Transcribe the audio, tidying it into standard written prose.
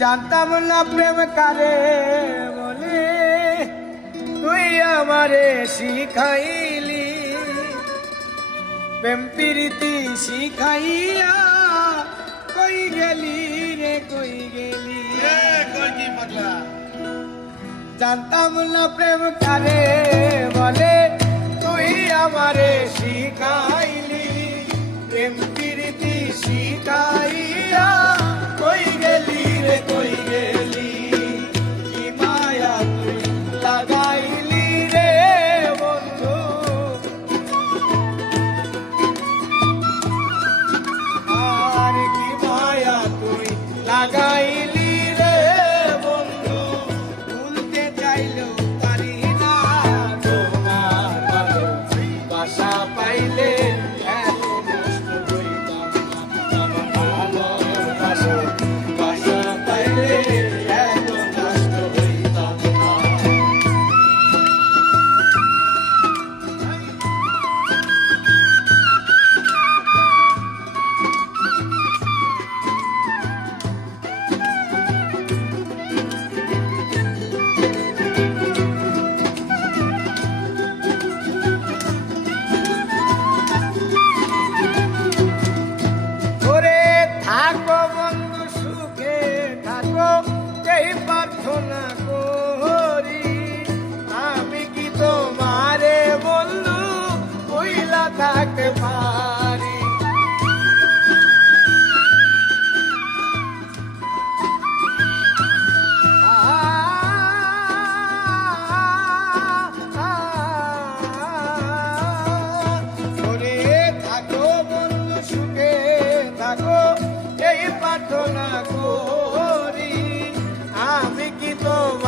জানতাম না প্রেম কারে বলে, তুই আমারে শিখাইলি প্রেম প্রীতি শিখাইয়া। কই গেলি রে কই গেলি, জানতাম না প্রেম কারে বলে, তুই আমারে শিখাইলি প্রেম প্রীতি শিখাইয়া। কই গেলি রে কই গেলি, কি মায়া তুই লাগাইলি রে বন্ধু। আর কি মায়া তুই লাগাইলি রে বন্ধু, ভুলতে চাইলেও পারি না তোমার ভালোবাসা পাইলে। থাকো বন্ধু সুখে থাকো, এই প্রার্থনা করি। আমি কি তোমারে বন্ধু ভুইলা থাকতে পারি। থাকো বন্ধু সুখে থাকো, এই প্রার্থনা করি। আমি কি তোমার